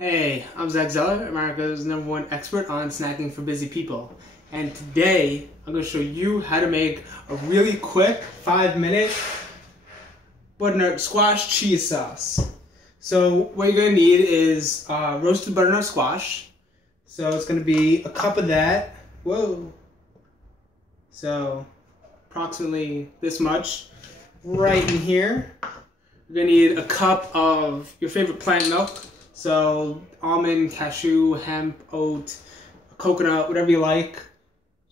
Hey, I'm Zack, America's #1 expert on snacking for busy people. And today, I'm going to show you how to make a really quick 5-minute butternut squash cheese sauce. So what you're going to need is roasted butternut squash. So it's going to be a cup of that. Whoa. So approximately this much right in here. You're going to need a cup of your favorite plant milk. So almond, cashew, hemp, oat, coconut, whatever you like.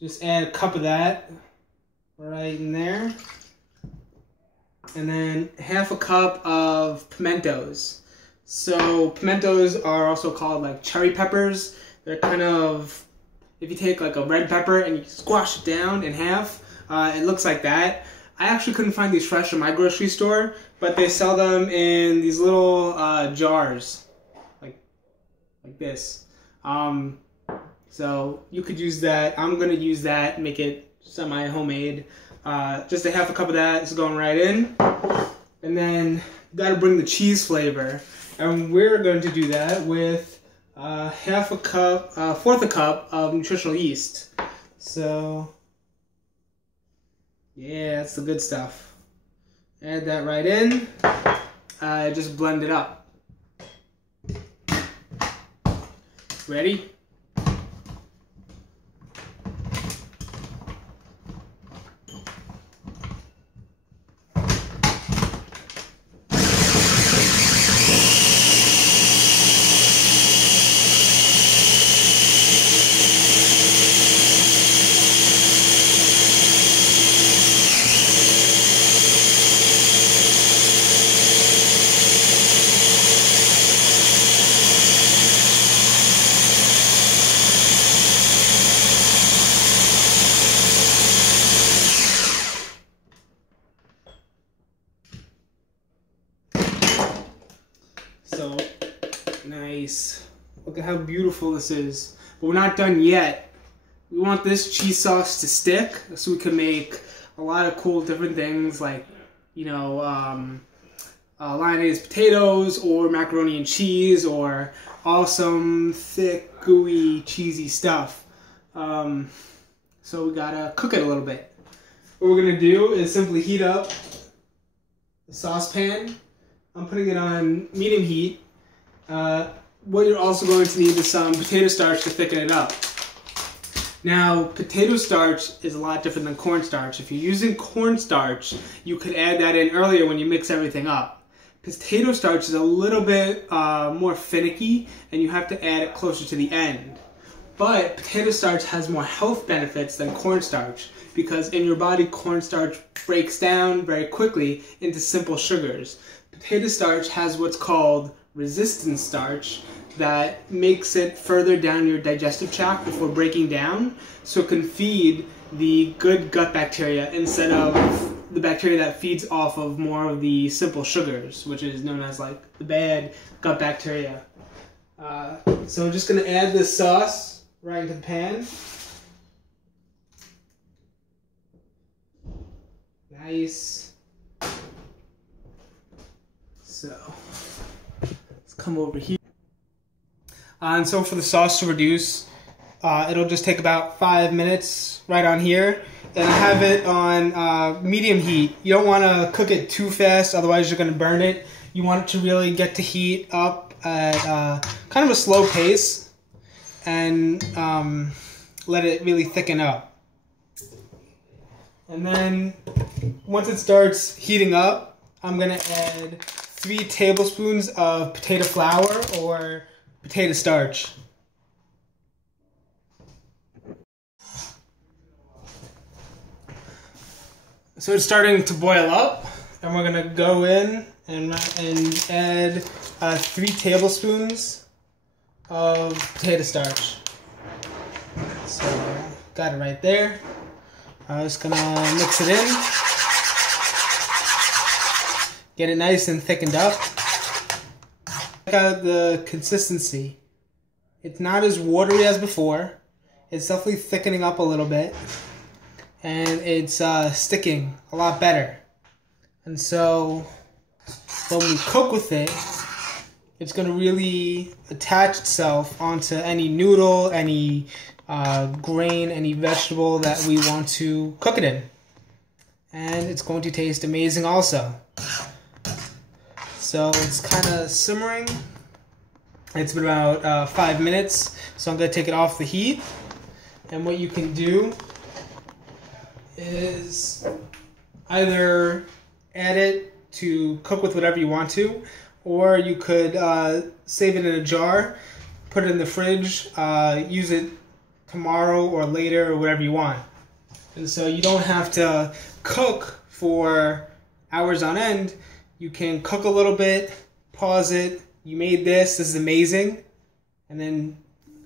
Just add a cup of that right in there. And then half a cup of pimentos. So pimentos are also called like cherry peppers. They're kind of, if you take like a red pepper and you squash it down in half, it looks like that. I actually couldn't find these fresh in my grocery store, but they sell them in these little jars. Like this. So you could use that. I'm gonna use that and make it semi-homemade. Just a half a cup of that is going right in. And then you gotta bring the cheese flavor. And we're going to do that with half a cup, fourth a cup of nutritional yeast. So yeah, that's the good stuff. Add that right in. Just blend it up. Ready? So nice. Look at how beautiful this is. But we're not done yet. We want this cheese sauce to stick so we can make a lot of cool different things like, you know, Lyonnaise potatoes or macaroni and cheese or awesome thick, gooey, cheesy stuff. So we gotta cook it a little bit. What we're gonna do is simply heat up the saucepan. I'm putting it on medium heat. What you're also going to need is some potato starch to thicken it up. Now, potato starch is a lot different than cornstarch. If you're using cornstarch, you could add that in earlier when you mix everything up. Potato starch is a little bit more finicky, and you have to add it closer to the end. But potato starch has more health benefits than cornstarch because in your body, cornstarch breaks down very quickly into simple sugars. Potato starch has what's called resistant starch that makes it further down your digestive tract before breaking down, so it can feed the good gut bacteria instead of the bacteria that feeds off of more of the simple sugars, which is known as like the bad gut bacteria. So I'm just going to add this sauce right into the pan. Nice. So let's come over here. And so for the sauce to reduce, it'll just take about 5 minutes right on here. And I have it on medium heat. You don't want to cook it too fast, otherwise you're going to burn it. You want it to really get to heat up at kind of a slow pace and let it really thicken up. And then once it starts heating up, I'm going to add 3 tablespoons of potato flour or potato starch. So it's starting to boil up, and we're gonna go in and add 3 tablespoons of potato starch. So got it right there. I'm just gonna mix it in. Get it nice and thickened up. Check out the consistency. It's not as watery as before. It's definitely thickening up a little bit. And it's sticking a lot better. And so when we cook with it, it's going to really attach itself onto any noodle, any grain, any vegetable that we want to cook it in. And it's going to taste amazing also. So it's kind of simmering. It's been about 5 minutes, so I'm going to take it off the heat. And what you can do is either add it to cook with whatever you want to, or you could save it in a jar, put it in the fridge, use it tomorrow or later or whatever you want. And so you don't have to cook for hours on end. You can cook a little bit, pause it, you made this is amazing, and then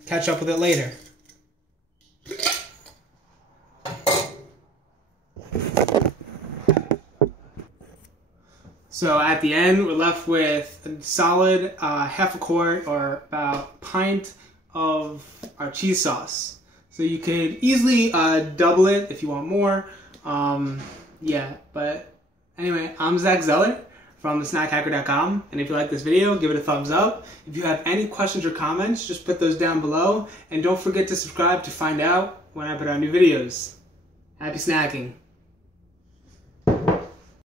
catch up with it later. So at the end, we're left with a solid half a quart or about a pint of our cheese sauce. So you could easily double it if you want more. Yeah, but anyway, I'm Zack from thesnackhacker.com, and if you like this video, give it a thumbs up. If you have any questions or comments, just put those down below, and don't forget to subscribe to find out when I put out new videos. Happy snacking!